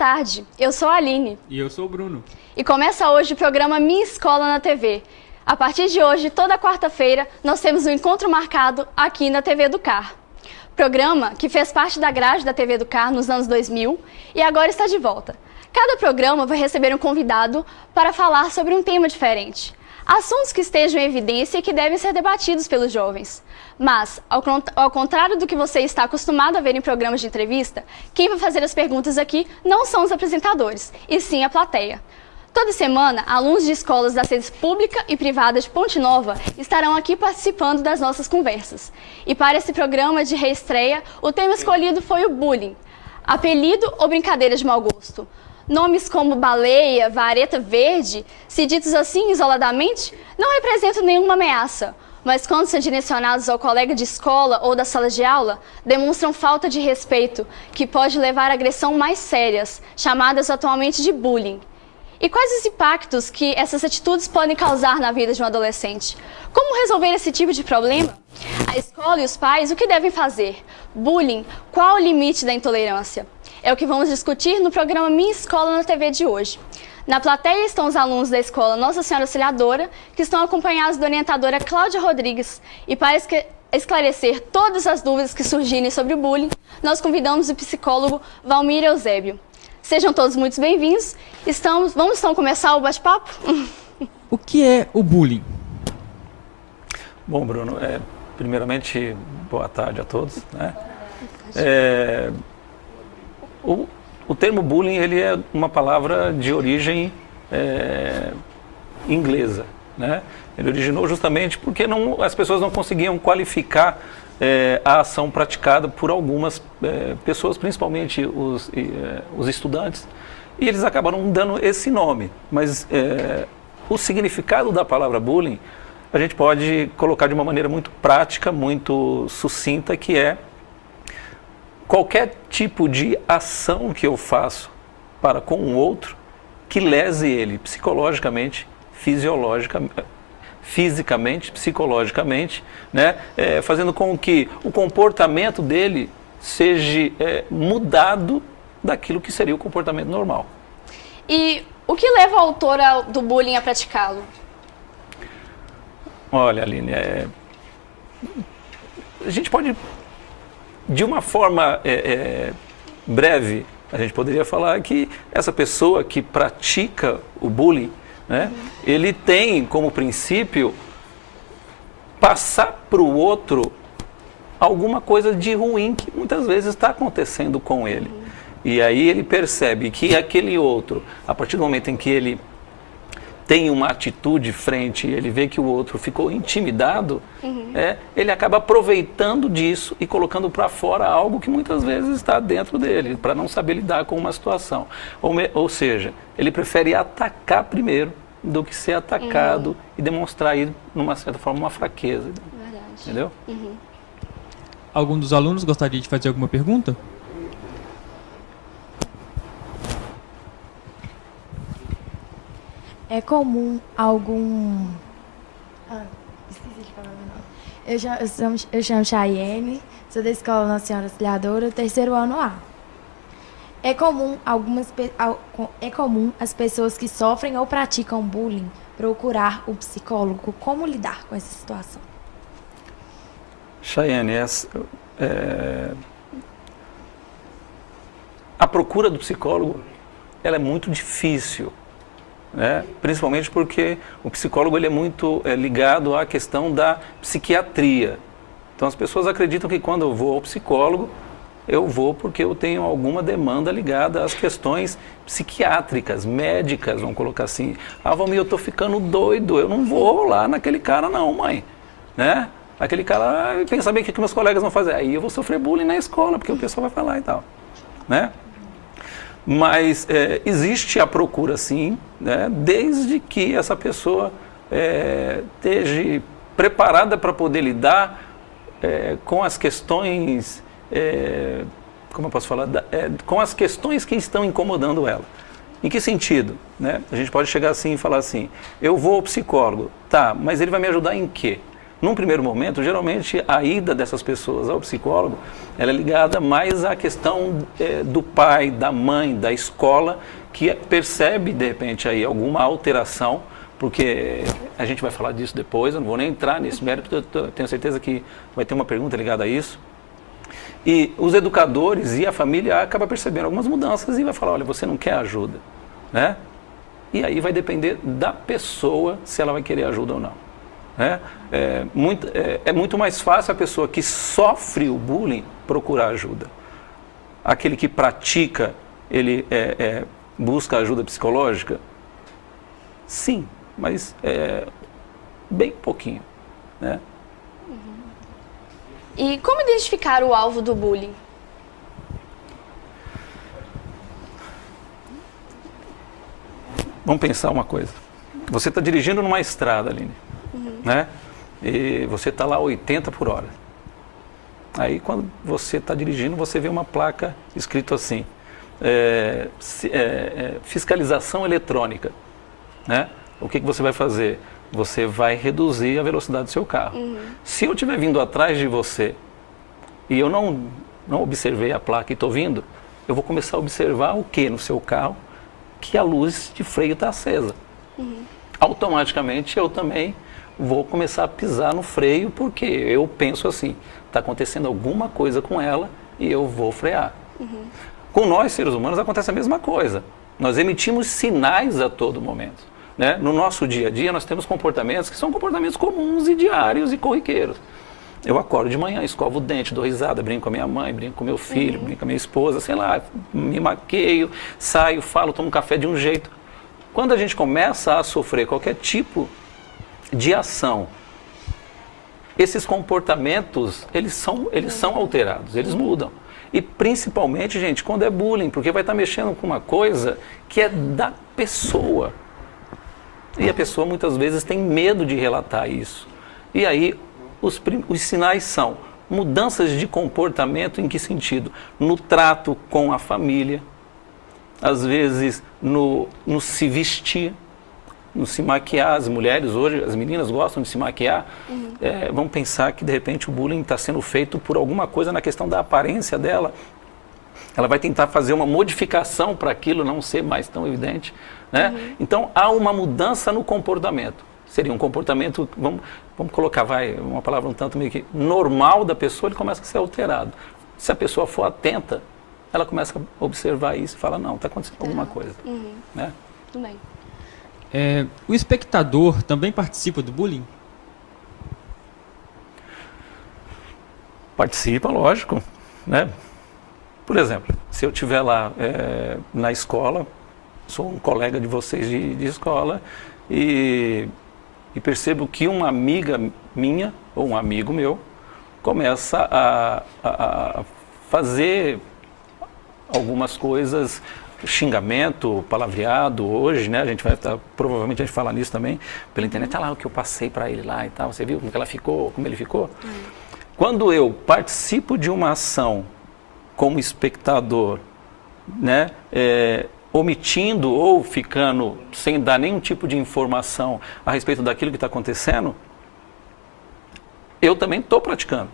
tarde, eu sou a Aline. E eu sou o Bruno. E começa hoje o programa Minha Escola na TV. A partir de hoje, toda quarta-feira, nós temos um encontro marcado aqui na TV Educar. Programa que fez parte da grade da TV Educar nos anos 2000 e agora está de volta. Cada programa vai receber um convidado para falar sobre um tema diferente. Assuntos que estejam em evidência e que devem ser debatidos pelos jovens. Mas, ao contrário do que você está acostumado a ver em programas de entrevista, quem vai fazer as perguntas aqui não são os apresentadores, e sim a plateia. Toda semana, alunos de escolas das redes pública e privada de Ponte Nova estarão aqui participando das nossas conversas. E para esse programa de reestreia, o tema escolhido foi o bullying. Apelido ou brincadeira de mau gosto? Nomes como baleia, vareta verde, se ditos assim isoladamente, não representam nenhuma ameaça, mas quando são direcionados ao colega de escola ou da sala de aula, demonstram falta de respeito, que pode levar a agressão mais sérias, chamadas atualmente de bullying. E quais os impactos que essas atitudes podem causar na vida de um adolescente? Como resolver esse tipo de problema? A escola e os pais, o que devem fazer? Bullying, qual o limite da intolerância? É o que vamos discutir no programa Minha Escola na TV de hoje. Na plateia estão os alunos da escola Nossa Senhora Auxiliadora, que estão acompanhados da orientadora Cláudia Rodrigues. E para esclarecer todas as dúvidas que surgirem sobre o bullying, nós convidamos o psicólogo Valmir Eusébio. Sejam todos muito bem-vindos. Vamos então começar o bate-papo? O que é o bullying? Bom, Bruno, primeiramente, boa tarde a todos, né? O termo bullying ele é uma palavra de origem inglesa, né? Ele originou justamente porque as pessoas não conseguiam qualificar a ação praticada por algumas pessoas, principalmente os estudantes, e eles acabaram dando esse nome. Mas o significado da palavra bullying a gente pode colocar de uma maneira muito prática, muito sucinta, que é qualquer tipo de ação que eu faço para com um outro que lese ele psicologicamente, fisicamente, psicologicamente, né? Fazendo com que o comportamento dele seja mudado daquilo que seria o comportamento normal. E o que leva o autor do bullying a praticá-lo? Olha, Aline, a gente pode, de uma forma breve, a gente poderia falar que essa pessoa que pratica o bullying, né, ele tem como princípio passar para o outro alguma coisa de ruim que muitas vezes está acontecendo com ele. E aí ele percebe que aquele outro, a partir do momento em que ele tem uma atitude frente, ele vê que o outro ficou intimidado, ele acaba aproveitando disso e colocando para fora algo que muitas vezes está dentro dele, para não saber lidar com uma situação. Ou seja, ele prefere atacar primeiro do que ser atacado e demonstrar aí, numa certa forma, uma fraqueza. Verdade. Entendeu? Algum dos alunos gostaria de fazer alguma pergunta? É comum algum... esqueci de falar meu nome. Eu chamo Chayenne, sou da Escola Nossa Senhora Auxiliadora, terceiro ano A. É comum as pessoas que sofrem ou praticam bullying procurar o psicólogo. Como lidar com essa situação? Chayenne, a procura do psicólogo ela é muito difícil, né? Principalmente porque o psicólogo ele é muito ligado à questão da psiquiatria. Então as pessoas acreditam que quando eu vou ao psicólogo, eu vou porque eu tenho alguma demanda ligada às questões psiquiátricas, médicas, vamos colocar assim. Ah, Valmir, eu estou ficando doido, eu não vou lá naquele cara não, mãe, né? Aquele cara, tem que saber o que meus colegas vão fazer. Aí eu vou sofrer bullying na escola, porque o pessoal vai falar e tal, né? Mas existe a procura, sim, né? Desde que essa pessoa esteja preparada para poder lidar com as questões, como eu posso falar, com as questões que estão incomodando ela. Em que sentido? Né? A gente pode chegar assim e falar assim, eu vou ao psicólogo, tá, mas ele vai me ajudar em quê? num primeiro momento, geralmente a ida dessas pessoas ao psicólogo, ela é ligada mais à questão do pai, da mãe, da escola, que percebe, de repente, aí alguma alteração, porque a gente vai falar disso depois, eu não vou nem entrar nesse mérito, eu tenho certeza que vai ter uma pergunta ligada a isso. E os educadores e a família acabam percebendo algumas mudanças e vai falar, olha, você não quer ajuda, né? E aí vai depender da pessoa se ela vai querer ajuda ou não. Né? É muito mais fácil a pessoa que sofre o bullying procurar ajuda. Aquele que pratica, ele busca ajuda psicológica? Sim, mas bem pouquinho. Né? E como identificar o alvo do bullying? Vamos pensar uma coisa. Você está dirigindo numa estrada, Aline, né? E você está lá 80 por hora. Aí, quando você está dirigindo, você vê uma placa escrito assim, fiscalização eletrônica, né? O que você vai fazer? Você vai reduzir a velocidade do seu carro. Se eu estiver vindo atrás de você e eu não observei a placa e estou vindo, eu vou começar a observar o que no seu carro? Que a luz de freio está acesa. Automaticamente eu também vou começar a pisar no freio, porque eu penso assim, está acontecendo alguma coisa com ela e eu vou frear. Com nós, seres humanos, acontece a mesma coisa. Nós emitimos sinais a todo momento. Né? No nosso dia a dia, nós temos comportamentos que são comportamentos comuns e diários e corriqueiros. Eu acordo de manhã, escovo o dente, dou risada, brinco com a minha mãe, brinco com meu filho, brinco com a minha esposa, sei lá, me maqueio, saio, falo, tomo café de um jeito. Quando a gente começa a sofrer qualquer tipo de ação, esses comportamentos, eles são alterados, eles mudam. E principalmente, gente, quando é bullying, porque vai estar mexendo com uma coisa que é da pessoa. E a pessoa muitas vezes tem medo de relatar isso. E aí os sinais são mudanças de comportamento em que sentido? No trato com a família, às vezes no se vestir, no se maquiar. As mulheres hoje, as meninas gostam de se maquiar. Vão pensar que de repente o bullying está sendo feito por alguma coisa na questão da aparência dela. Ela vai tentar fazer uma modificação para aquilo não ser mais tão evidente. Né? Então há uma mudança no comportamento. Seria um comportamento, vamos colocar, uma palavra um tanto meio que normal da pessoa, ele começa a ser alterado. Se a pessoa for atenta, ela começa a observar isso e fala, não, está acontecendo alguma coisa. Né? Tudo bem. O espectador também participa do bullying? Participa, lógico. Né? Por exemplo, se eu estiver lá na escola, sou um colega de vocês de escola e percebo que uma amiga minha ou um amigo meu começa a fazer algumas coisas, xingamento, palavreado hoje, né? A gente vai provavelmente a gente fala nisso também pela internet, lá o que eu passei para ele lá e tal, você viu como que ela ficou, como ele ficou? Quando eu participo de uma ação como espectador, né? Omitindo ou ficando sem dar nenhum tipo de informação a respeito daquilo que está acontecendo, eu também estou praticando.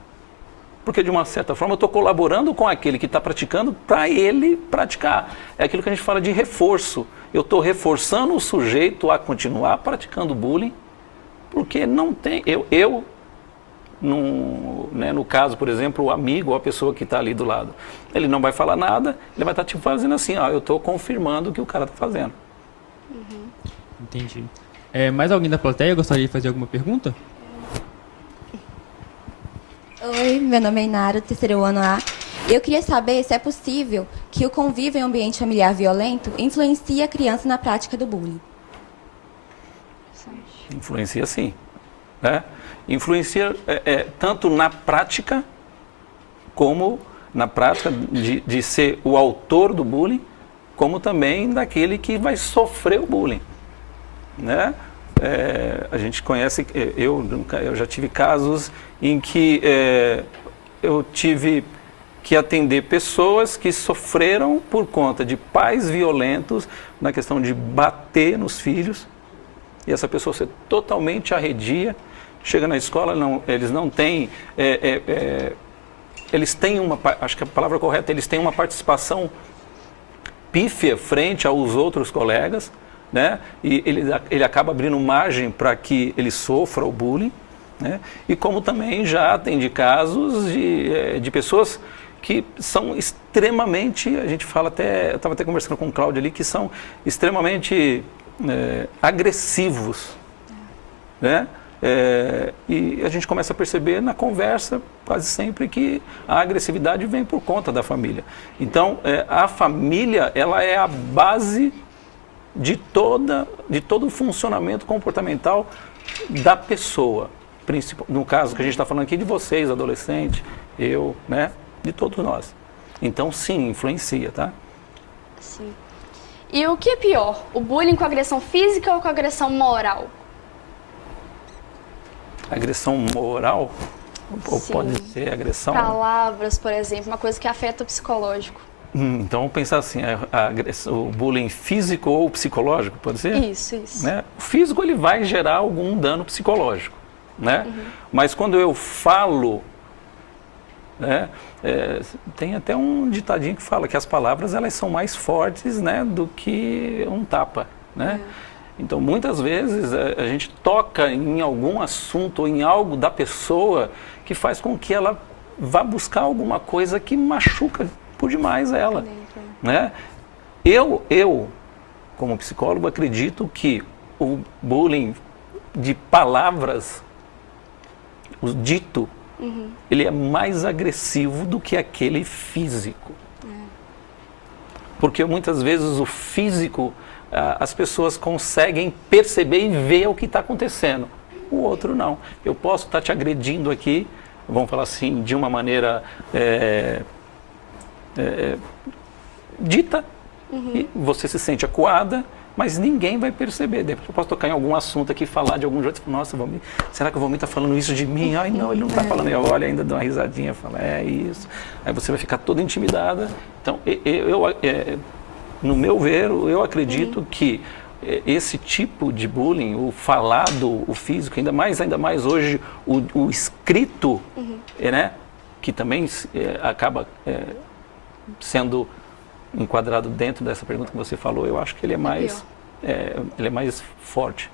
Porque, de uma certa forma, eu estou colaborando com aquele que está praticando para ele praticar. É aquilo que a gente fala de reforço. Eu estou reforçando o sujeito a continuar praticando bullying, porque não tem... No caso, por exemplo, o amigo ou a pessoa que está ali do lado, ele não vai falar nada, ele vai estar te fazendo assim, eu estou confirmando o que o cara está fazendo. Entendi. Mais alguém da plateia gostaria de fazer alguma pergunta? Oi, meu nome é Inara, terceiro ano A. Eu queria saber se é possível que o convívio em um ambiente familiar violento influencie a criança na prática do bullying. Influencia sim. Né? Influencia tanto na prática, como na prática de ser o autor do bullying, como também daquele que vai sofrer o bullying. Né? A gente conhece, eu já tive casos em que eu tive que atender pessoas que sofreram por conta de pais violentos na questão de bater nos filhos, e essa pessoa ser totalmente arredia, chega na escola, eles não têm... eles têm acho que a palavra correta, eles têm uma participação pífia frente aos outros colegas, né? E ele acaba abrindo margem para que ele sofra o bullying, né? E como também já tem de casos de pessoas que são extremamente, a gente fala até, eu estava até conversando com o Cláudio ali, que são extremamente agressivos, né? E a gente começa a perceber na conversa quase sempre que a agressividade vem por conta da família. Então, a família, ela é a base de todo o funcionamento comportamental da pessoa. No caso que a gente está falando aqui de vocês, adolescentes, eu, né? De todos nós. Então, sim, influencia, tá? Sim. E o que é pior? O bullying com agressão física ou com agressão moral? Agressão moral? Ou Sim. pode ser agressão... Palavras, por exemplo, uma coisa que afeta o psicológico. Então, vamos pensar assim, o bullying físico ou psicológico, pode ser? Isso. Né? O físico, ele vai gerar algum dano psicológico, né? Mas quando eu falo, né, tem até um ditadinho que fala que as palavras, elas são mais fortes, né, do que um tapa, né? Então, muitas vezes, a gente toca em algum assunto ou em algo da pessoa que faz com que ela vá buscar alguma coisa que machuca por demais ela, né? Eu, como psicólogo, acredito que o bullying de palavras, o dito, ele é mais agressivo do que aquele físico. Porque muitas vezes o físico, as pessoas conseguem perceber e ver o que está acontecendo. O outro não. Eu posso estar te agredindo aqui, vamos falar assim, de uma maneira dita, e você se sente acuada, mas ninguém vai perceber. Depois eu posso tocar em algum assunto aqui, falar de algum jeito, nossa, será que o Valmir está falando isso de mim? Ai, não, ele não está falando. Eu olho, ainda dou uma risadinha, falo, é isso. Aí você vai ficar toda intimidada. Então, no meu ver, eu acredito que esse tipo de bullying, o falado, o físico, ainda mais hoje o escrito, né, que também acaba sendo enquadrado dentro dessa pergunta que você falou, eu acho que ele é mais forte.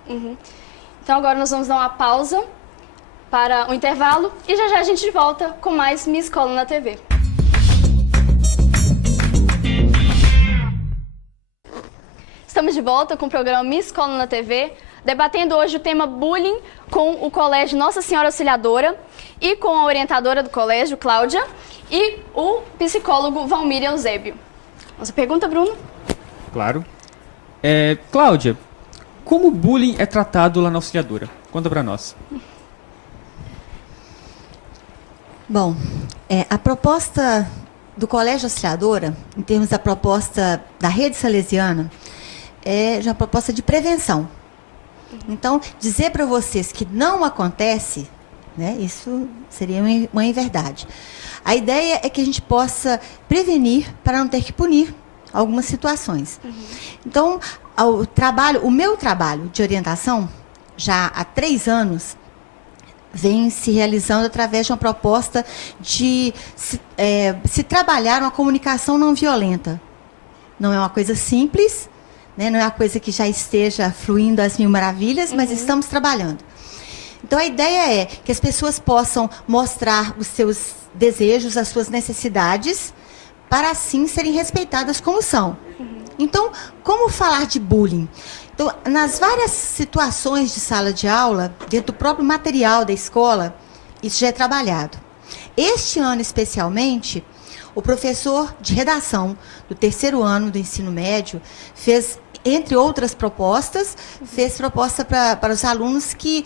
Então agora nós vamos dar uma pausa para o intervalo e já a gente volta com mais Minha Escola na TV. Estamos de volta com o programa Minha Escola na TV, debatendo hoje o tema bullying com o Colégio Nossa Senhora Auxiliadora e com a orientadora do colégio, Cláudia, e o psicólogo Valmir Eusébio. Nossa pergunta, Bruno? Claro. Cláudia, como o bullying é tratado lá na Auxiliadora? Conta pra nós. Bom, a proposta do Colégio Auxiliadora, em termos da proposta da rede salesiana, é uma proposta de prevenção. Então, dizer para vocês que não acontece, né, isso seria uma inverdade. A ideia é que a gente possa prevenir para não ter que punir algumas situações. Então, o meu trabalho de orientação, já há 3 anos, vem se realizando através de uma proposta de se trabalhar uma comunicação não violenta. Não é uma coisa simples, né? Não é uma coisa que já esteja fluindo às mil maravilhas, mas estamos trabalhando. Então, a ideia é que as pessoas possam mostrar os seus desejos, as suas necessidades, para assim serem respeitadas como são. Então, como falar de bullying? Então, nas várias situações de sala de aula, dentro do próprio material da escola, isso já é trabalhado. Este ano, especialmente, o professor de redação do 3º ano do ensino médio fez, entre outras propostas, fez proposta para os alunos que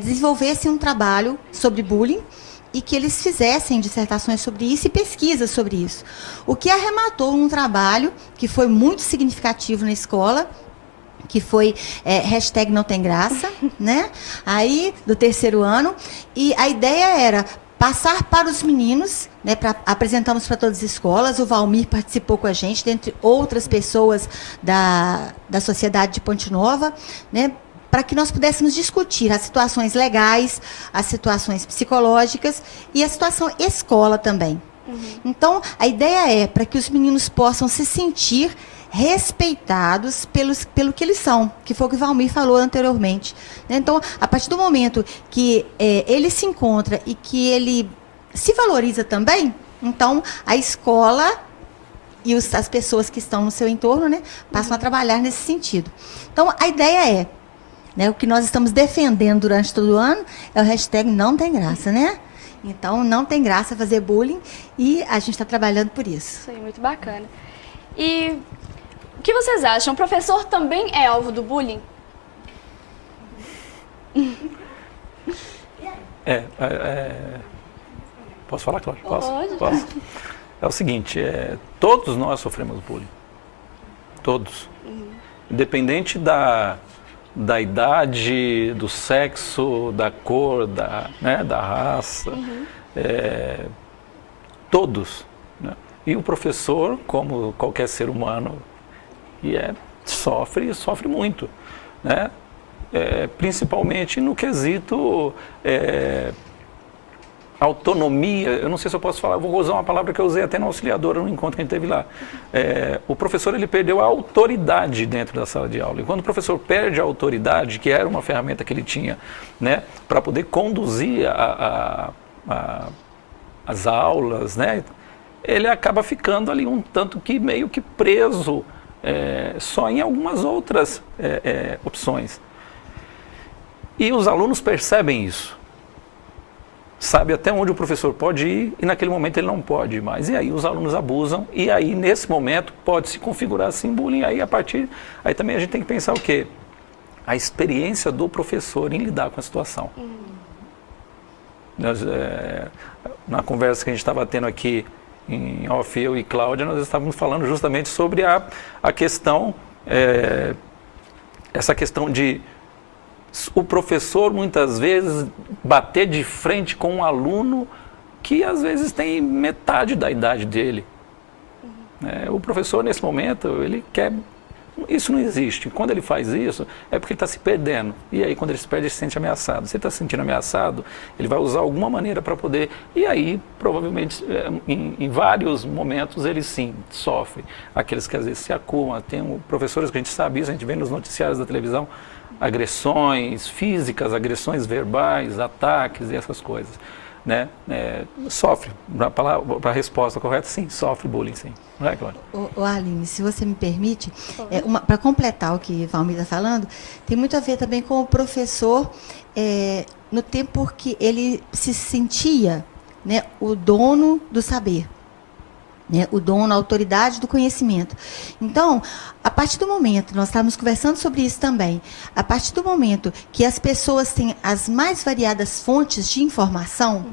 desenvolvessem um trabalho sobre bullying e que eles fizessem dissertações sobre isso e pesquisas sobre isso. O que arrematou um trabalho que foi muito significativo na escola, que foi hashtag não tem graça, né? Aí, do 3º ano, e a ideia era passar para os meninos, né, apresentamos para todas as escolas, o Valmir participou com a gente, dentre outras pessoas da Sociedade de Ponte Nova, né, para que nós pudéssemos discutir as situações legais, as situações psicológicas e a situação escola também. Então, a ideia é para que os meninos possam se sentir respeitados pelo que eles são, que foi o que o Valmir falou anteriormente. Então, a partir do momento que ele se encontra e que ele se valoriza também, então a escola e as pessoas que estão no seu entorno, né, passam a trabalhar nesse sentido. Então, a ideia é, né, o que nós estamos defendendo durante todo o ano é o hashtag não tem graça, né? Então, não tem graça fazer bullying e a gente está trabalhando por isso. Isso aí, muito bacana. E o que vocês acham? O professor também é alvo do bullying? Posso falar, Cláudia? Posso? Pode. Posso. É o seguinte, todos nós sofremos bullying. Todos. Independente da idade, do sexo, da cor, da raça. Todos. Né? E o professor, como qualquer ser humano, sofre muito. Né? Principalmente no quesito autonomia, eu não sei se eu posso falar, vou usar uma palavra que eu usei até na auxiliadora no encontro que a gente teve lá. O professor, ele perdeu a autoridade dentro da sala de aula. E quando o professor perde a autoridade, que era uma ferramenta que ele tinha, né, para poder conduzir as aulas, né, ele acaba ficando ali um tanto que meio que preso só em algumas outras opções. E os alunos percebem isso. Sabe até onde o professor pode ir e naquele momento ele não pode ir mais. E aí os alunos abusam e aí nesse momento pode se configurar assim bullying. Aí também a gente tem que pensar o quê? A experiência do professor em lidar com a situação. Na conversa que a gente estava tendo aqui em off, eu e Cláudia, nós estávamos falando justamente sobre a questão, essa questão de o professor, muitas vezes, bater de frente com um aluno que, às vezes, tem metade da idade dele. O professor, nesse momento, ele quer... Isso não existe. Quando ele faz isso, é porque ele está se perdendo. E aí, quando ele se perde, ele se sente ameaçado. Se ele está se sentindo ameaçado, ele vai usar alguma maneira para poder... E aí, provavelmente, em vários momentos, ele sim sofre. Aqueles que, às vezes, se acumulam. Tem professores que a gente sabe isso, a gente vê nos noticiários da televisão, agressões físicas, agressões verbais, ataques e essas coisas, né? Sofre, para a resposta correta, sim, sofre bullying, sim. Não é, Cláudia? Aline, se você me permite, para completar o que Valmir está falando, tem muito a ver também com o professor, no tempo que ele se sentia, né, o dono do saber. Né, o dono, a autoridade do conhecimento. Então, a partir do momento, nós estávamos conversando sobre isso também, a partir do momento que as pessoas têm as mais variadas fontes de informação,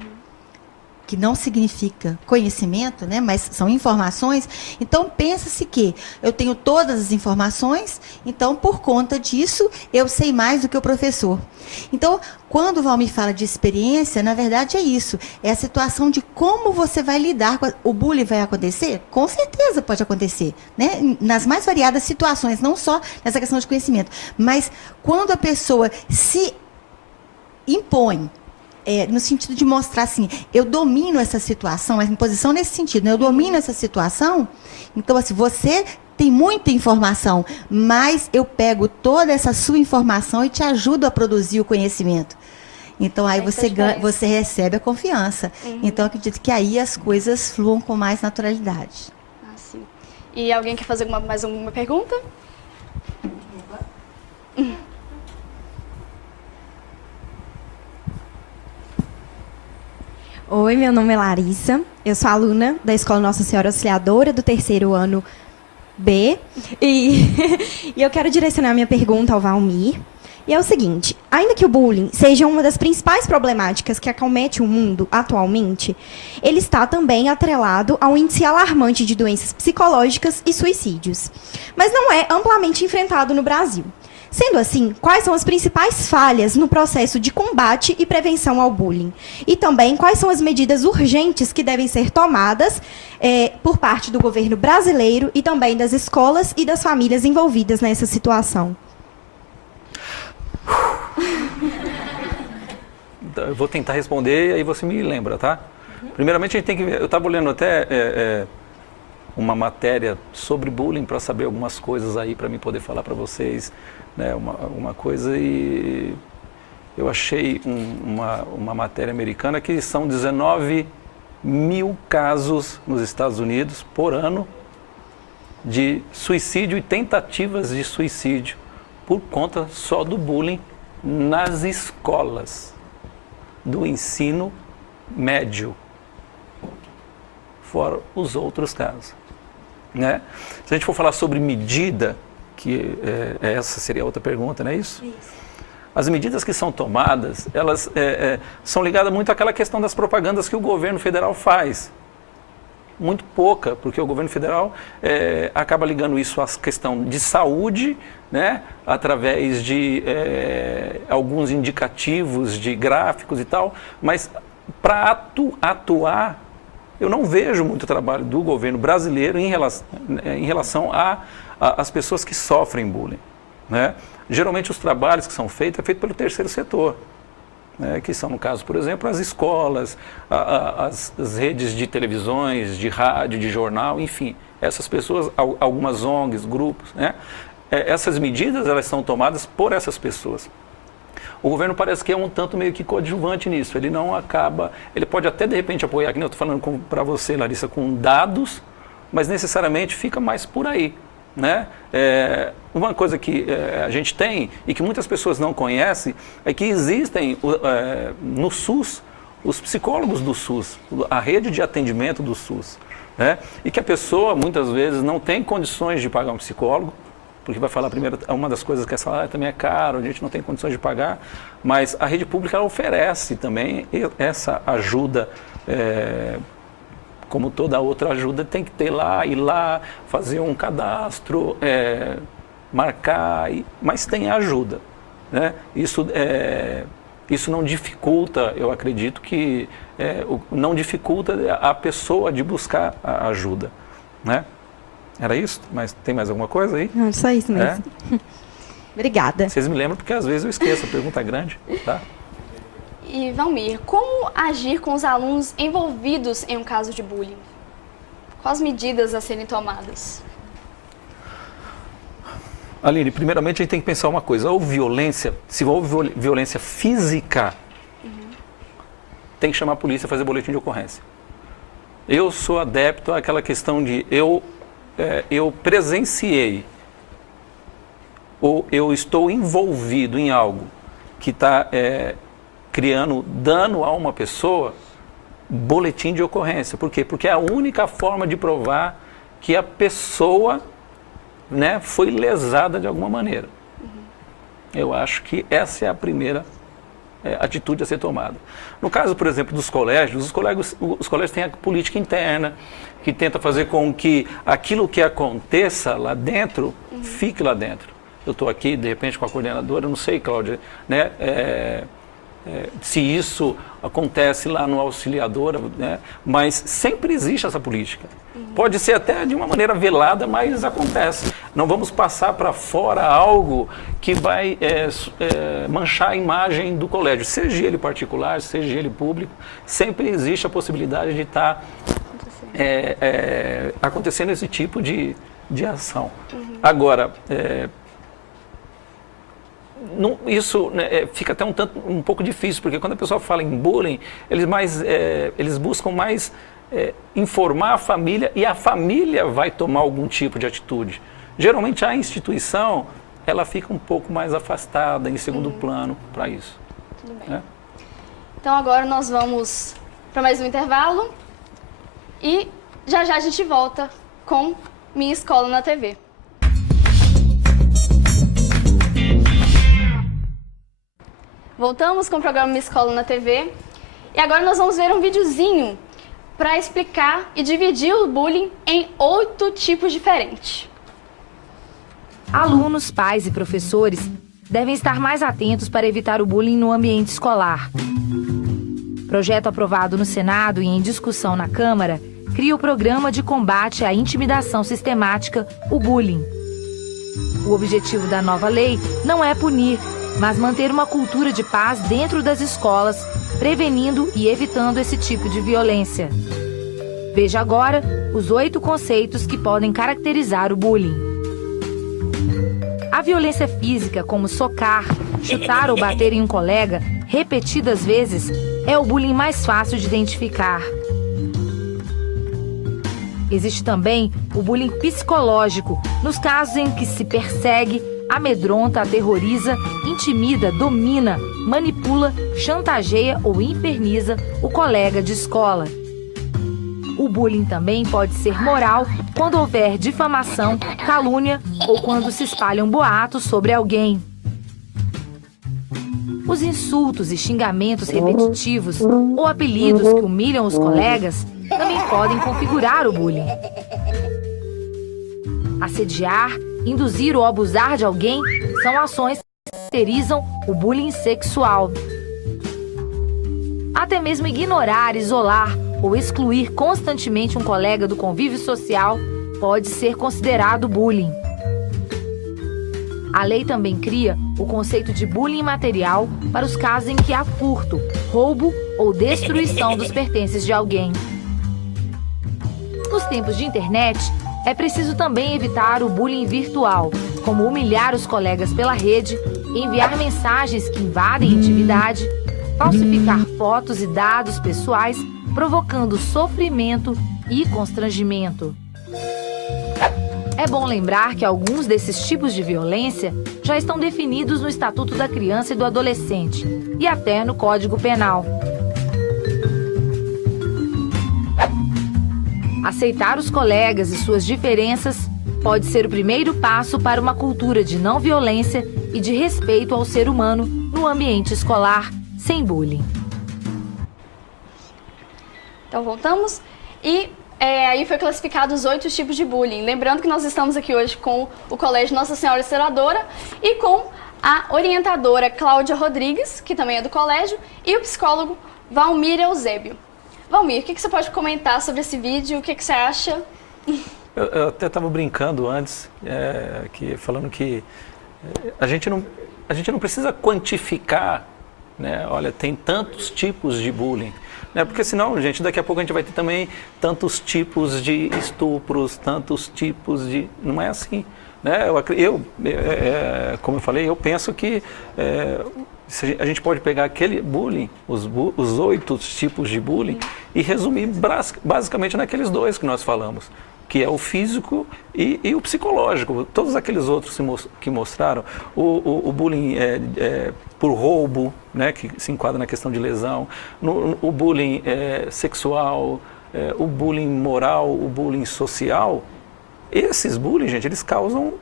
que não significa conhecimento, né, mas são informações, então pensa-se que eu tenho todas as informações, então por conta disso eu sei mais do que o professor. Então, quando o Valmir fala de experiência, na verdade é isso, é a situação de como você vai lidar com o bullying. Vai acontecer? Com certeza pode acontecer, né? Nas mais variadas situações, não só nessa questão de conhecimento, mas quando a pessoa se impõe, no sentido de mostrar assim, eu domino essa situação, a imposição nesse sentido, né? Eu domino essa situação, então assim, você tem muita informação, mas eu pego toda essa sua informação e te ajudo a produzir o conhecimento. Então aí você recebe a confiança. Então eu acredito que aí as coisas fluam com mais naturalidade. Ah, sim. E alguém quer fazer mais alguma pergunta? Oi, meu nome é Larissa, eu sou aluna da Escola Nossa Senhora Auxiliadora do 3º ano B e eu quero direcionar minha pergunta ao Valmir. E é o seguinte, ainda que o bullying seja uma das principais problemáticas que acomete o mundo atualmente, ele está também atrelado a um índice alarmante de doenças psicológicas e suicídios, mas não é amplamente enfrentado no Brasil. Sendo assim, quais são as principais falhas no processo de combate e prevenção ao bullying? E também, quais são as medidas urgentes que devem ser tomadas por parte do governo brasileiro e também das escolas e das famílias envolvidas nessa situação? eu vou tentar responder e aí você me lembra, tá? Primeiramente, a gente tem que ver. Eu estava olhando até uma matéria sobre bullying para saber algumas coisas aí, para mim poder falar para vocês, né, uma coisa, e eu achei uma matéria americana que são 19 mil casos nos Estados Unidos por ano de suicídio e tentativas de suicídio por conta só do bullying nas escolas do ensino médio, fora os outros casos, né? Se a gente for falar sobre medida, que essa seria a outra pergunta, não é isso? Isso. As medidas que são tomadas, elas são ligadas muito àquela questão das propagandas que o governo federal faz. Muito pouca, porque o governo federal acaba ligando isso à questão de saúde, né, através de alguns indicativos de gráficos e tal, mas para atuar, eu não vejo muito trabalho do governo brasileiro em relação às pessoas que sofrem bullying, né? Geralmente os trabalhos que são feitos é feito pelo terceiro setor, né, que são, no caso, por exemplo, as escolas, as redes de televisões, de rádio, de jornal, enfim, essas pessoas, algumas ONGs, grupos, né, essas medidas elas são tomadas por essas pessoas. O governo parece que é um tanto meio que coadjuvante nisso, ele não acaba, ele pode até de repente apoiar, que nem eu estou falando para você, Larissa, com dados, mas necessariamente fica mais por aí, né? Uma coisa que a gente tem e que muitas pessoas não conhecem é que existem no SUS os psicólogos do SUS, a rede de atendimento do SUS, né? E que a pessoa muitas vezes não tem condições de pagar um psicólogo, porque vai falar primeiro, uma das coisas que essa também é caro, a gente não tem condições de pagar, mas a rede pública ela oferece também essa ajuda, como toda outra ajuda, tem que ter ir lá, fazer um cadastro, marcar, mas tem ajuda, né? Isso não dificulta, eu acredito que não dificulta a pessoa de buscar a ajuda, né? Era isso? Mas tem mais alguma coisa aí? Não, só isso mesmo. Obrigada. Vocês me lembram porque às vezes eu esqueço, a pergunta é grande, tá? E, Valmir, como agir com os alunos envolvidos em um caso de bullying? Quais medidas a serem tomadas? Aline, primeiramente a gente tem que pensar uma coisa, houve violência, se houve violência física, tem que chamar a polícia e fazer boletim de ocorrência. Eu sou adepto àquela questão de eu presenciei ou eu estou envolvido em algo que está criando dano a uma pessoa, boletim de ocorrência. Por quê? Porque é a única forma de provar que a pessoa, né, foi lesada de alguma maneira. Eu acho que essa é a primeira atitude a ser tomada. No caso, por exemplo, dos colégios, os colégios têm a política interna, que tenta fazer com que aquilo que aconteça lá dentro, fique lá dentro. Eu estou aqui, de repente, com a coordenadora, não sei, Cláudia, né, se isso acontece lá no auxiliadora, né, mas sempre existe essa política. Pode ser até de uma maneira velada, mas acontece. Não vamos passar para fora algo que vai manchar a imagem do colégio, seja ele particular, seja ele público, sempre existe a possibilidade de estar acontecendo esse tipo de ação. Agora, isso, né, fica até um pouco difícil, porque quando a pessoa fala em bullying, eles buscam mais informar a família, e a família vai tomar algum tipo de atitude. Geralmente a instituição, ela fica um pouco mais afastada, em segundo plano para isso. Tudo bem. Então agora nós vamos para mais um intervalo e já a gente volta com Minha Escola na TV. Voltamos com o programa Minha Escola na TV e agora nós vamos ver um videozinho para explicar e dividir o bullying em 8 tipos diferentes. Alunos, pais e professores devem estar mais atentos para evitar o bullying no ambiente escolar. Projeto aprovado no Senado e em discussão na Câmara cria o Programa de Combate à Intimidação Sistemática, o Bullying. O objetivo da nova lei não é punir, mas manter uma cultura de paz dentro das escolas, prevenindo e evitando esse tipo de violência. Veja agora os 8 conceitos que podem caracterizar o bullying. A violência física, como socar, chutar ou bater em um colega repetidas vezes, é o bullying mais fácil de identificar. Existe também o bullying psicológico, nos casos em que se persegue, amedronta, aterroriza, intimida, domina, manipula, chantageia ou inferniza o colega de escola. O bullying também pode ser moral quando houver difamação, calúnia ou quando se espalham boatos sobre alguém. Os insultos e xingamentos repetitivos ou apelidos que humilham os colegas também podem configurar o bullying. Assediar, induzir ou abusar de alguém são ações que caracterizam o bullying sexual. Até mesmo ignorar, isolar ou excluir constantemente um colega do convívio social pode ser considerado bullying. A lei também cria o conceito de bullying material para os casos em que há furto, roubo ou destruição dos pertences de alguém. Nos tempos de internet, é preciso também evitar o bullying virtual, como humilhar os colegas pela rede, enviar mensagens que invadem intimidade, falsificar fotos e dados pessoais, provocando sofrimento e constrangimento. É bom lembrar que alguns desses tipos de violência já estão definidos no Estatuto da Criança e do Adolescente e até no Código Penal. Aceitar os colegas e suas diferenças pode ser o primeiro passo para uma cultura de não violência e de respeito ao ser humano no ambiente escolar, sem bullying. Então voltamos e aí foi classificado os 8 tipos de bullying. Lembrando que nós estamos aqui hoje com o Colégio Nossa Senhora Auxiliadora e com a orientadora Cláudia Rodrigues, que também é do colégio, e o psicólogo Valmir Eusébio. Valmir, o que você pode comentar sobre esse vídeo? O que você acha? Eu até estava brincando antes, falando que a gente não precisa quantificar, né? Olha, tem tantos tipos de bullying. Né? Porque senão, gente, daqui a pouco a gente vai ter também tantos tipos de estupros, tantos tipos de... Não é assim. Né? Como eu falei, eu penso que a gente pode pegar aquele bullying, os 8 tipos de bullying, e resumir basicamente naqueles 2 que nós falamos, que é o físico e o psicológico. Todos aqueles outros que mostraram, o bullying por roubo, né, que se enquadra na questão de lesão, o bullying sexual, o bullying moral, o bullying social. Esses bullying, gente, eles causam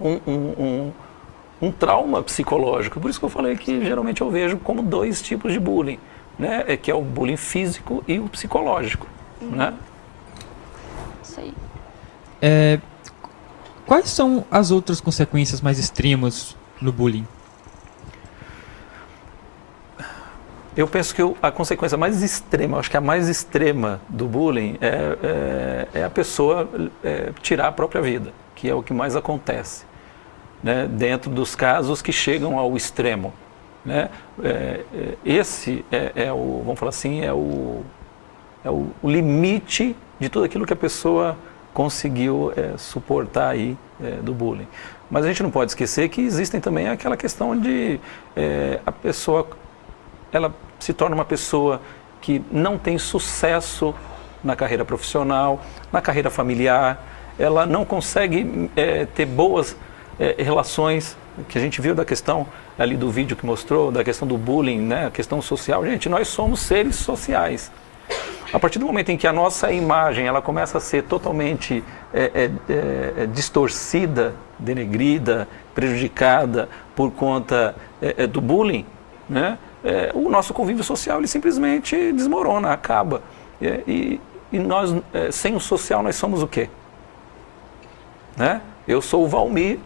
um trauma psicológico. Por isso que eu falei que geralmente eu vejo como 2 tipos de bullying, né, que é o bullying físico e o psicológico. Né? Isso aí. Quais são as outras consequências mais extremas no bullying? Eu penso que a consequência mais extrema, acho que a mais extrema do bullying é a pessoa tirar a própria vida, que é o que mais acontece, né, dentro dos casos que chegam ao extremo. Né? Esse vamos falar assim, é o limite de tudo aquilo que a pessoa conseguiu suportar aí do bullying. Mas a gente não pode esquecer que existem também aquela questão de a pessoa, ela se torna uma pessoa que não tem sucesso na carreira profissional, na carreira familiar, ela não consegue ter boas relações, que a gente viu da questão ali do vídeo que mostrou, da questão do bullying, né, a questão social. Gente, nós somos seres sociais. A partir do momento em que a nossa imagem ela começa a ser totalmente distorcida, denegrida, prejudicada por conta do bullying, né, o nosso convívio social ele simplesmente desmorona, acaba. E nós, sem o social, nós somos o quê? Né? Eu sou o Valmir,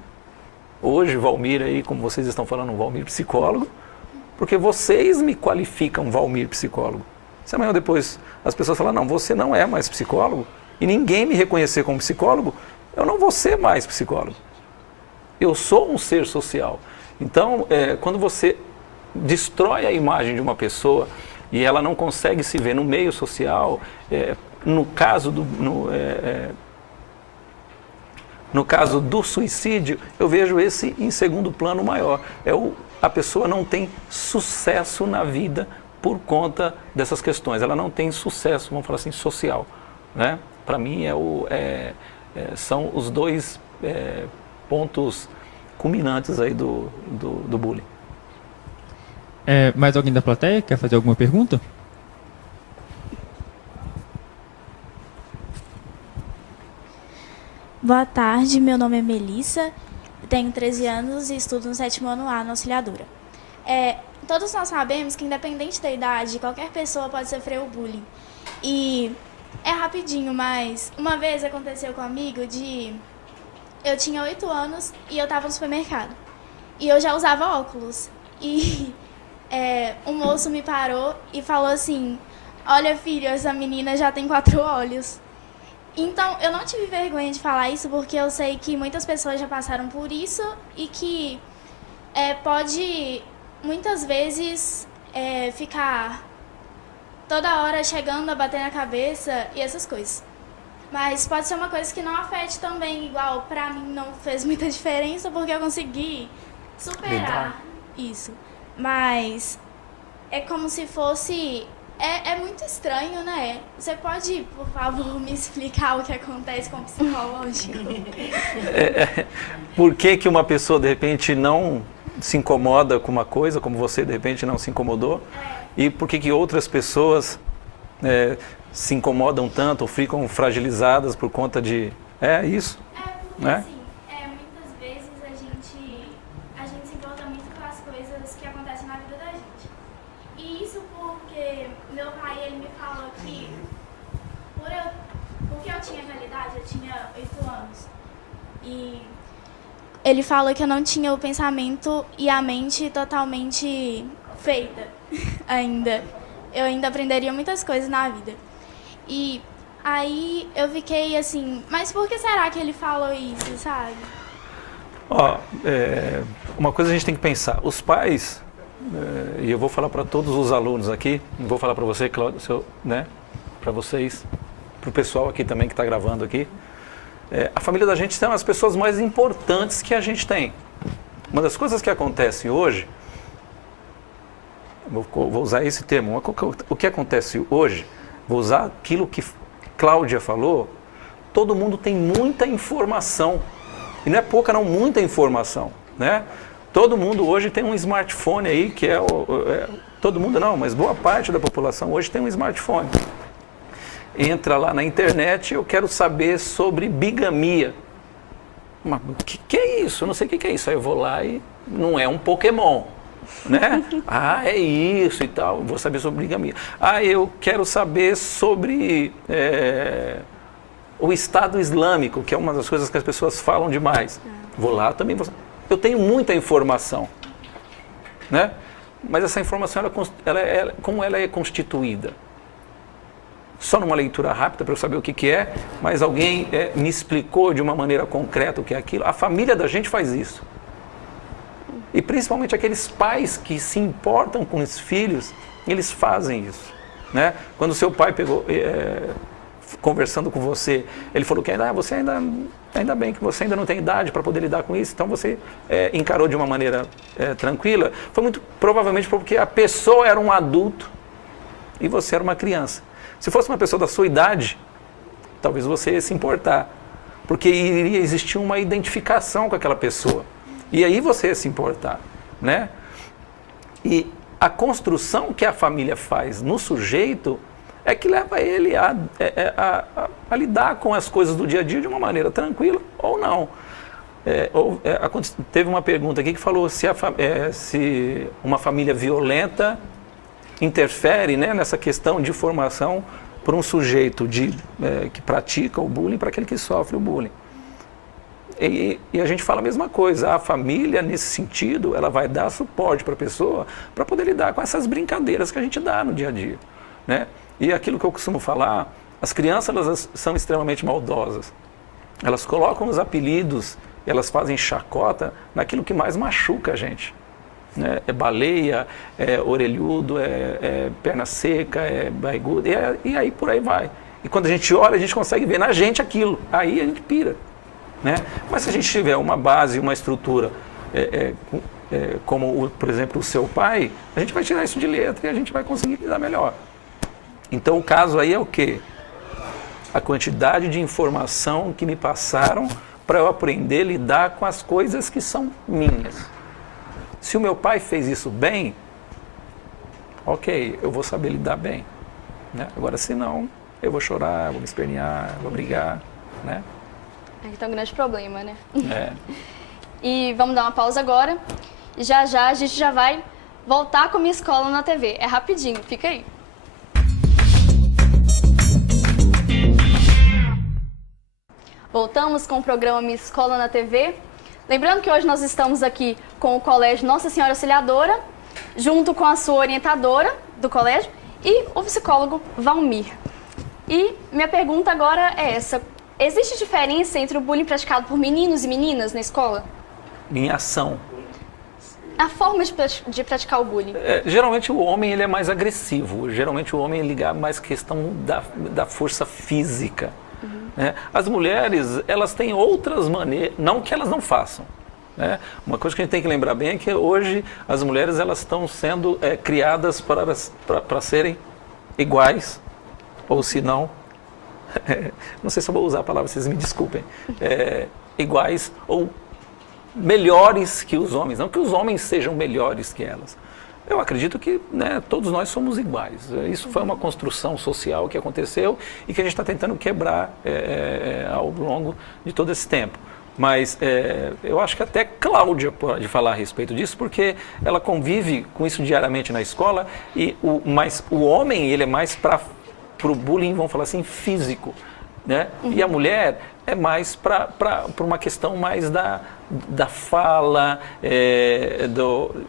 hoje Valmir aí, como vocês estão falando, um Valmir psicólogo, porque vocês me qualificam Valmir psicólogo. Se amanhã ou depois as pessoas falarem, não, você não é mais psicólogo, e ninguém me reconhecer como psicólogo, eu não vou ser mais psicólogo. Eu sou um ser social. Então, quando você destrói a imagem de uma pessoa e ela não consegue se ver no meio social, no caso do suicídio, eu vejo esse em segundo plano maior. A pessoa não tem sucesso na vida por conta dessas questões. Ela não tem sucesso, vamos falar assim, social, né? Para mim, são os dois pontos culminantes aí do bullying. Mais alguém da plateia quer fazer alguma pergunta? Boa tarde, meu nome é Melissa, tenho 13 anos e estudo no 7º ano A na Auxiliadora. Todos nós sabemos que, independente da idade, qualquer pessoa pode sofrer o bullying. E é rapidinho, mas uma vez aconteceu comigo eu tinha 8 anos e eu estava no supermercado. E eu já usava óculos. E um moço me parou e falou assim: olha, filho, essa menina já tem 4 olhos. Então, eu não tive vergonha de falar isso, porque eu sei que muitas pessoas já passaram por isso e que pode, muitas vezes, ficar toda hora chegando a bater na cabeça e essas coisas. Mas pode ser uma coisa que não afete também, igual pra mim não fez muita diferença, porque eu consegui superar isso. Mas é como se fosse... É muito estranho, né? Você pode, por favor, me explicar o que acontece com o psicológico? Por que uma pessoa, de repente, não se incomoda com uma coisa, como você, de repente, não se incomodou? E por que outras pessoas se incomodam tanto ou ficam fragilizadas por conta de... isso? Porque, assim, muitas vezes a gente se importa muito com as coisas que acontecem na vida da gente. E isso porque meu pai, ele me falou que porque eu tinha aquela idade, eu tinha 8 anos. E ele falou que eu não tinha o pensamento e a mente totalmente feita ainda. Eu ainda aprenderia muitas coisas na vida. E aí eu fiquei assim, mas por que será que ele falou isso, sabe? Uma coisa a gente tem que pensar. Os pais, e eu vou falar para todos os alunos aqui, não vou falar para você, Cláudio, para vocês, para o pessoal aqui também que está gravando aqui. A família da gente são as pessoas mais importantes que a gente tem. Uma das coisas que acontece hoje, vou usar esse termo, o que acontece hoje, vou usar aquilo que Cláudia falou, todo mundo tem muita informação. E não é pouca, não, muita informação, né? Todo mundo hoje tem um smartphone aí, que todo mundo não, mas boa parte da população hoje tem um smartphone. Entra lá na internet, eu quero saber sobre bigamia. Mas o que é isso? Eu não sei o que é isso. Aí eu vou lá e não é um Pokémon, né? É isso e tal, vou saber sobre bigamia. Eu quero saber sobre o Estado Islâmico, que é uma das coisas que as pessoas falam demais. Vou lá também. Eu tenho muita informação, né? Mas essa informação, como ela é constituída? Só numa leitura rápida para eu saber o que é, mas alguém me explicou de uma maneira concreta o que é aquilo. A família da gente faz isso. E principalmente aqueles pais que se importam com os filhos, eles fazem isso, né? Quando o seu pai pegou, conversando com você, ele falou que ainda bem que você ainda não tem idade para poder lidar com isso, então você encarou de uma maneira tranquila, foi muito provavelmente porque a pessoa era um adulto e você era uma criança. Se fosse uma pessoa da sua idade, talvez você ia se importar, porque iria existir uma identificação com aquela pessoa. E aí você ia se importar, né? E a construção que a família faz no sujeito é que leva ele a lidar com as coisas do dia a dia de uma maneira tranquila ou não. Teve uma pergunta aqui que falou se uma família violenta interfere, né, nessa questão de formação para um sujeito que pratica o bullying para aquele que sofre o bullying. E a gente fala a mesma coisa, a família, nesse sentido, ela vai dar suporte para a pessoa para poder lidar com essas brincadeiras que a gente dá no dia a dia, né? E aquilo que eu costumo falar, as crianças elas são extremamente maldosas. Elas colocam os apelidos, elas fazem chacota naquilo que mais machuca a gente. Né? É baleia, é orelhudo, é perna seca, é barrigudo, e aí por aí vai. E quando a gente olha, a gente consegue ver na gente aquilo. Aí a gente pira. Né? Mas se a gente tiver uma base, uma estrutura, como, por exemplo, o seu pai, a gente vai tirar isso de letra e a gente vai conseguir lidar melhor. Então o caso aí é o quê? A quantidade de informação que me passaram para eu aprender a lidar com as coisas que são minhas. Se o meu pai fez isso bem, ok, eu vou saber lidar bem. Né? Agora, se não, eu vou chorar, vou me espernear, vou brigar. Né? Aqui tá um grande problema, né? É. E vamos dar uma pausa agora. E já a gente já vai voltar com Minha Escola na TV. É rapidinho, fica aí. Voltamos com o programa Minha Escola na TV. Lembrando que hoje nós estamos aqui com o Colégio Nossa Senhora Auxiliadora, junto com a sua orientadora do colégio e o psicólogo Valmir. E minha pergunta agora é essa: existe diferença entre o bullying praticado por meninos e meninas na escola? Em ação. A forma de praticar o bullying? Geralmente o homem ele é mais agressivo, geralmente o homem liga mais questão da força física. Né? As mulheres, elas têm outras maneiras, não que elas não façam. Né? Uma coisa que a gente tem que lembrar bem é que hoje as mulheres elas estão sendo criadas para serem iguais, ou se não, não sei se eu vou usar a palavra, vocês me desculpem, iguais ou melhores que os homens, não que os homens sejam melhores que elas. Eu acredito que todos nós somos iguais. Isso foi uma construção social que aconteceu e que a gente está tentando quebrar ao longo de todo esse tempo. Mas eu acho que até Cláudia pode falar a respeito disso, porque ela convive com isso diariamente na escola, mas o homem ele é mais para o bullying, vamos falar assim, físico. Né? E a mulher é mais para uma questão mais da fala,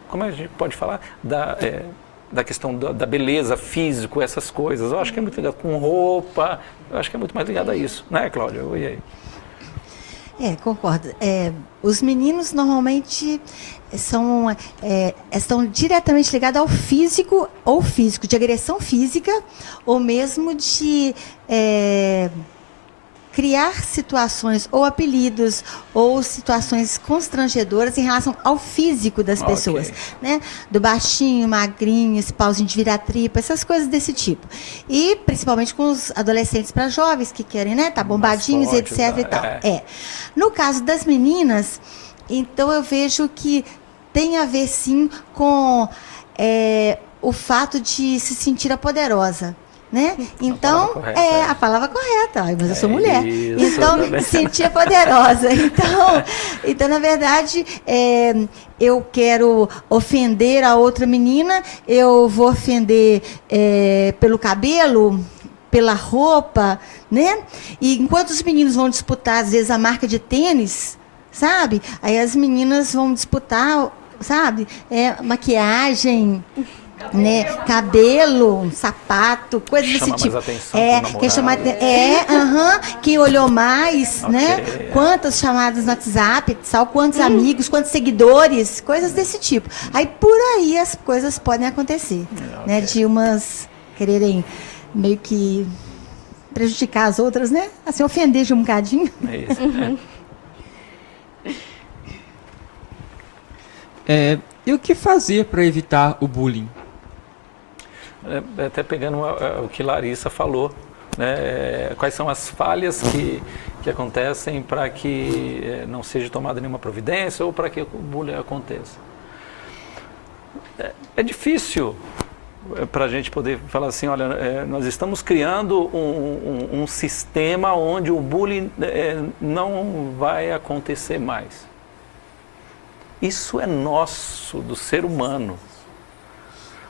como a gente pode falar? Da questão da beleza físico, essas coisas. Eu acho que é muito ligado com roupa, eu acho que é muito mais ligado a isso. Né, Cláudia? E aí? Concordo. Os meninos normalmente estão diretamente ligados ao físico, ou físico, de agressão física, ou mesmo de criar situações ou apelidos ou situações constrangedoras em relação ao físico das pessoas, né? Do baixinho, magrinho, esse pauzinho de virar tripa, essas coisas desse tipo. E principalmente com os adolescentes para jovens que querem, né? Tá bombadinhos, forte, etc. e tal. No caso das meninas, então eu vejo que tem a ver sim com o fato de se sentir a poderosa. Né? Então, a palavra correta, mas eu sou mulher. Então, me sentia poderosa. Então, na verdade, eu quero ofender a outra menina, eu vou ofender pelo cabelo, pela roupa, né? E enquanto os meninos vão disputar, às vezes, a marca de tênis, sabe? Aí as meninas vão disputar, sabe? Maquiagem, né? Cabelo, sapato, coisas desse tipo. Quem olhou mais, né? Quantas chamadas no WhatsApp, quantos amigos, quantos seguidores, coisas desse tipo. Aí por aí as coisas podem acontecer, né? De umas quererem meio que prejudicar as outras, né? Assim, ofender de um bocadinho. E o que fazer para evitar o bullying? Até pegando o que Larissa falou, né? Quais são as falhas que acontecem para que não seja tomada nenhuma providência ou para que o bullying aconteça. É difícil para a gente poder falar assim, olha, nós estamos criando um sistema onde o bullying não vai acontecer mais. Isso é nosso, do ser humano.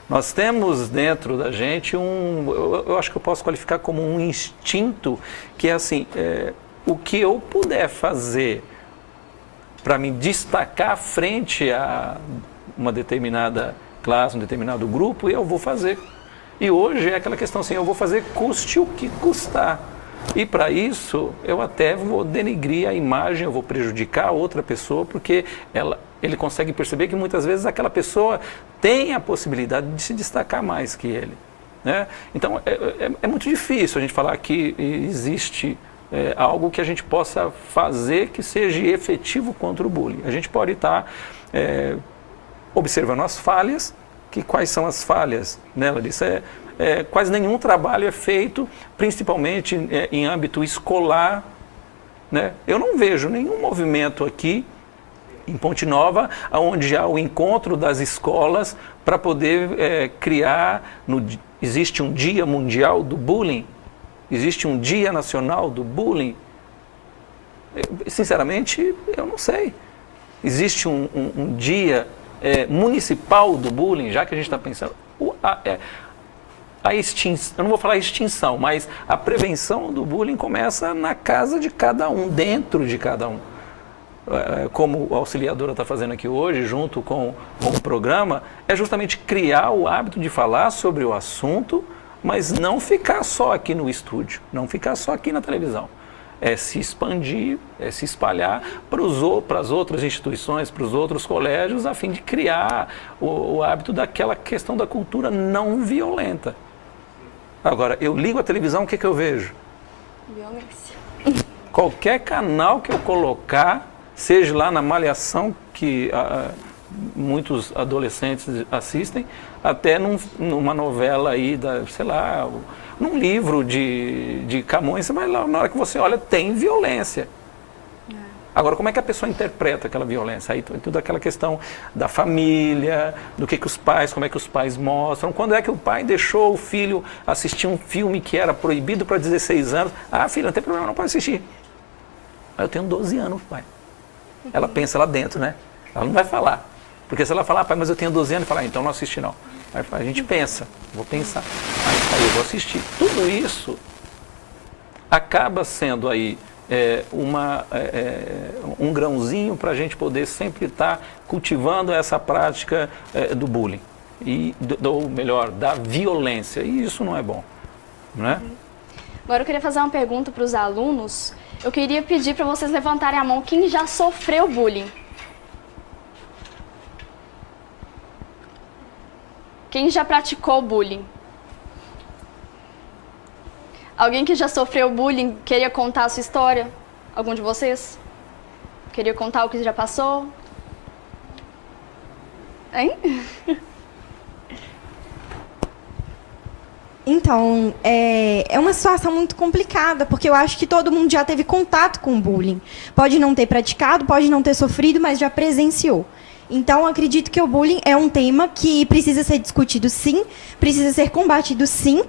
Nós temos dentro da gente eu acho que eu posso qualificar como um instinto que é assim, o que eu puder fazer para me destacar frente a uma determinada classe, um determinado grupo, eu vou fazer. E hoje é aquela questão assim, eu vou fazer custe o que custar. E para isso, eu até vou denigrir a imagem, eu vou prejudicar a outra pessoa, porque ele consegue perceber que muitas vezes aquela pessoa tem a possibilidade de se destacar mais que ele. Né? Então, é muito difícil a gente falar que existe algo que a gente possa fazer que seja efetivo contra o bullying. A gente pode estar observando as falhas, quais são as falhas, né, Larissa? Quase nenhum trabalho é feito, principalmente em âmbito escolar. Né? Eu não vejo nenhum movimento aqui em Ponte Nova, onde há o encontro das escolas para poder criar... Existe um Dia Mundial do Bullying? Existe um Dia Nacional do Bullying? Sinceramente, eu não sei. Existe um Dia municipal do bullying, já que a gente está pensando... eu não vou falar extinção, mas a prevenção do bullying começa na casa de cada um, dentro de cada um. Como a auxiliadora está fazendo aqui hoje, junto com o programa, é justamente criar o hábito de falar sobre o assunto, mas não ficar só aqui no estúdio, não ficar só aqui na televisão. É se expandir, é se espalhar para as outras instituições, para os outros colégios, a fim de criar o hábito daquela questão da cultura não violenta. Agora, eu ligo a televisão, o que eu vejo? Violência. Qualquer canal que eu colocar, seja lá na Malhação, que muitos adolescentes assistem, até numa novela aí, sei lá, num livro de Camões, mas lá, na hora que você olha, tem violência. Agora, como é que a pessoa interpreta aquela violência? Aí tudo aquela questão da família, do que os pais, como é que os pais mostram. Quando é que o pai deixou o filho assistir um filme que era proibido para 16 anos? Ah, filho, não tem problema, não pode assistir. Eu tenho 12 anos, pai. Ela pensa lá dentro, né? Ela não vai falar. Porque se ela falar, pai, mas eu tenho 12 anos, falar, então não assisti não. Aí a gente pensa, vou pensar. Aí eu vou assistir. Tudo isso acaba sendo aí um grãozinho para a gente poder sempre estar cultivando essa prática do bullying. Ou melhor, da violência. E isso não é bom. Né? Agora eu queria fazer uma pergunta para os alunos. Eu queria pedir para vocês levantarem a mão quem já sofreu bullying. Quem já praticou bullying? Alguém que já sofreu bullying queria contar a sua história? Algum de vocês? Queria contar o que já passou? Hein? Então, é uma situação muito complicada, porque eu acho que todo mundo já teve contato com o bullying. Pode não ter praticado, pode não ter sofrido, mas já presenciou. Então, acredito que o bullying é um tema que precisa ser discutido, sim, precisa ser combatido, sim.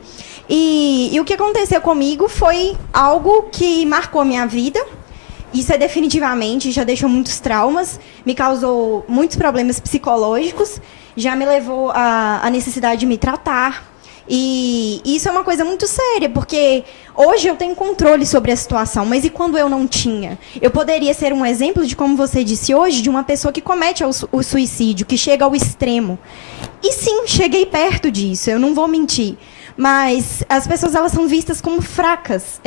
E o que aconteceu comigo foi algo que marcou a minha vida. Isso definitivamente já deixou muitos traumas, me causou muitos problemas psicológicos, já me levou à necessidade de me tratar. E isso é uma coisa muito séria, porque hoje eu tenho controle sobre a situação, mas e quando eu não tinha? Eu poderia ser um exemplo de, como você disse hoje, de uma pessoa que comete o suicídio, que chega ao extremo. E sim, cheguei perto disso, eu não vou mentir. Mas as pessoas, elas são vistas como fracas.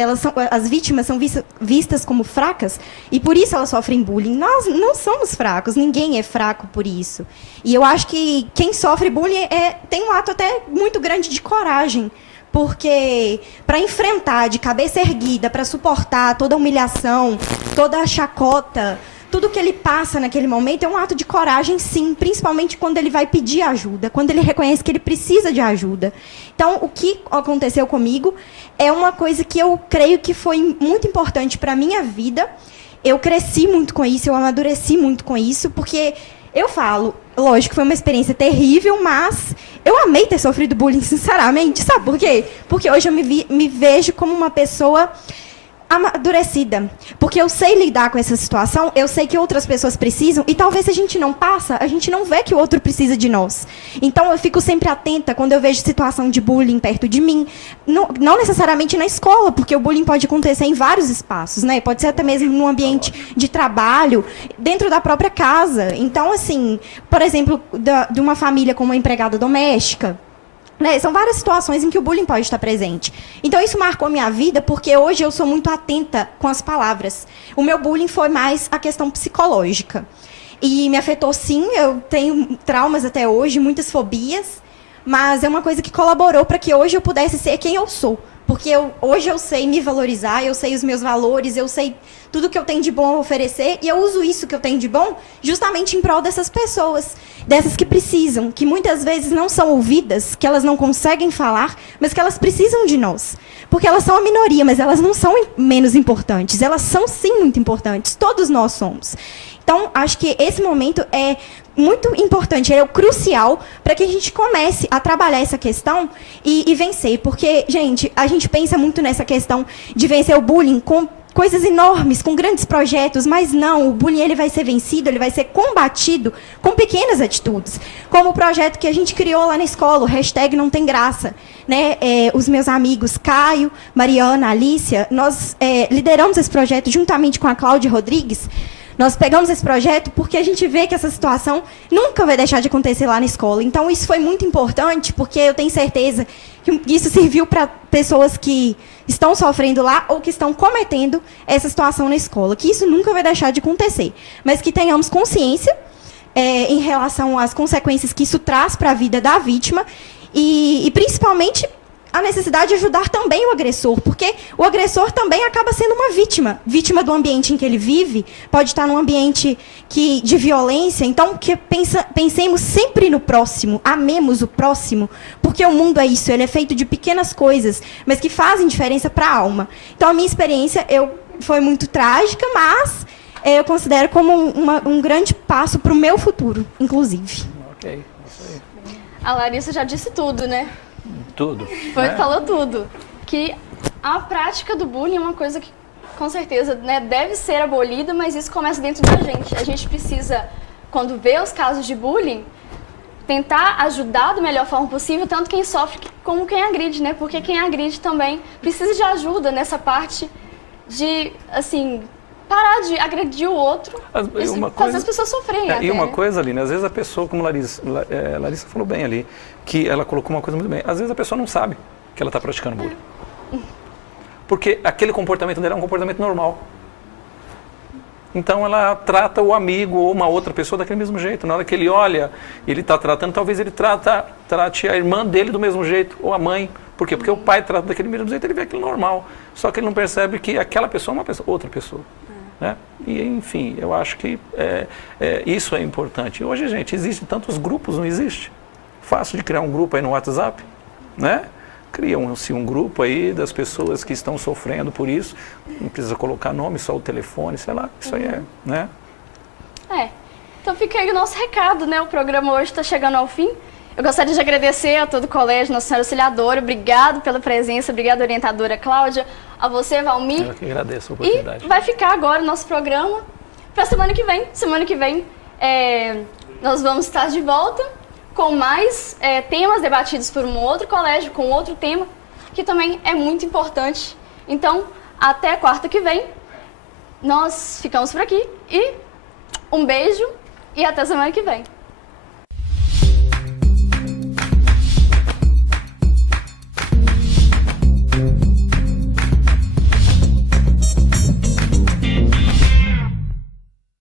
As vítimas são vistas como fracas e por isso elas sofrem bullying. Nós não somos fracos, ninguém é fraco por isso. E eu acho que quem sofre bullying tem um ato até muito grande de coragem. Porque para enfrentar de cabeça erguida, para suportar toda a humilhação, toda a chacota, tudo que ele passa naquele momento é um ato de coragem, sim, principalmente quando ele vai pedir ajuda, quando ele reconhece que ele precisa de ajuda. Então, o que aconteceu comigo é uma coisa que eu creio que foi muito importante para a minha vida. Eu cresci muito com isso, eu amadureci muito com isso, porque eu falo, lógico que foi uma experiência terrível, mas eu amei ter sofrido bullying, sinceramente. Sabe por quê? Porque hoje eu me vejo como uma pessoa amadurecida, porque eu sei lidar com essa situação, eu sei que outras pessoas precisam, e talvez se a gente não passa, a gente não vê que o outro precisa de nós. Então eu fico sempre atenta quando eu vejo situação de bullying perto de mim, não necessariamente na escola, porque o bullying pode acontecer em vários espaços, né? Pode ser até mesmo no ambiente de trabalho, dentro da própria casa. Então, assim, por exemplo, de uma família com uma empregada doméstica, Né? São várias situações em que o bullying pode estar presente. Então, isso marcou a minha vida, porque hoje eu sou muito atenta com as palavras. O meu bullying foi mais a questão psicológica. E me afetou, sim, eu tenho traumas até hoje, muitas fobias, mas é uma coisa que colaborou para que hoje eu pudesse ser quem eu sou. Porque hoje eu sei me valorizar, eu sei os meus valores, eu sei tudo que eu tenho de bom a oferecer, e eu uso isso que eu tenho de bom justamente em prol dessas pessoas, dessas que precisam, que muitas vezes não são ouvidas, que elas não conseguem falar, mas que elas precisam de nós. Porque elas são a minoria, mas elas não são menos importantes, elas são sim muito importantes, todos nós somos. Então, acho que esse momento é muito importante, é crucial para que a gente comece a trabalhar essa questão e vencer. Porque, gente, a gente pensa muito nessa questão de vencer o bullying com coisas enormes, com grandes projetos, mas não, o bullying ele vai ser vencido, ele vai ser combatido com pequenas atitudes. Como o projeto que a gente criou lá na escola, o hashtag Não Tem Graça. Né? Os meus amigos Caio, Mariana, Alícia, nós lideramos esse projeto juntamente com a Cláudia Rodrigues. Nós pegamos esse projeto porque a gente vê que essa situação nunca vai deixar de acontecer lá na escola. Então, isso foi muito importante, porque eu tenho certeza que isso serviu para pessoas que estão sofrendo lá ou que estão cometendo essa situação na escola, que isso nunca vai deixar de acontecer. Mas que tenhamos consciência em relação às consequências que isso traz para a vida da vítima e principalmente, a necessidade de ajudar também o agressor, porque o agressor também acaba sendo uma vítima do ambiente em que ele vive, pode estar num ambiente de violência, então que pensemos sempre no próximo, amemos o próximo, porque o mundo é isso, ele é feito de pequenas coisas, mas que fazem diferença para a alma. Então, a minha experiência foi muito trágica, mas eu considero como um grande passo para o meu futuro, inclusive. Ok, isso aí. A Larissa já disse tudo, né? Tudo. Falou tudo. Que a prática do bullying é uma coisa que, com certeza, né, deve ser abolida, mas isso começa dentro da gente. A gente precisa, quando vê os casos de bullying, tentar ajudar da melhor forma possível, tanto quem sofre como quem agride, né? Porque quem agride também precisa de ajuda nessa parte de, assim, parar de agredir o outro e fazer as pessoas sofrerem até, e uma né? coisa, Aline, às vezes a pessoa, como Larissa falou bem ali, que ela colocou uma coisa muito bem, às vezes a pessoa não sabe que ela está praticando bullying. Porque aquele comportamento dela é um comportamento normal. Então ela trata o amigo ou uma outra pessoa daquele mesmo jeito. Na hora que ele olha, ele está tratando, talvez ele trate a irmã dele do mesmo jeito, ou a mãe. Por quê? Porque o pai trata daquele mesmo jeito, ele vê aquilo normal. Só que ele não percebe que aquela pessoa é uma pessoa, outra pessoa. Né? E, enfim, eu acho que isso é importante. E hoje, gente, existem tantos grupos, não existe? Fácil de criar um grupo aí no WhatsApp, né? Cria-se um grupo aí das pessoas que estão sofrendo por isso. Não precisa colocar nome, só o telefone, sei lá. Isso aí né? Então fica aí o nosso recado, né? O programa hoje está chegando ao fim. Eu gostaria de agradecer a todo o colégio, Nossa Senhora Auxiliadora. Obrigado pela presença, obrigada, orientadora Cláudia. A você, Valmir. Eu que agradeço a oportunidade. E vai ficar agora o nosso programa para semana que vem. Semana que vem nós vamos estar de volta com mais temas debatidos por um outro colégio, com outro tema, que também é muito importante. Então, até quarta que vem, nós ficamos por aqui e um beijo e até semana que vem.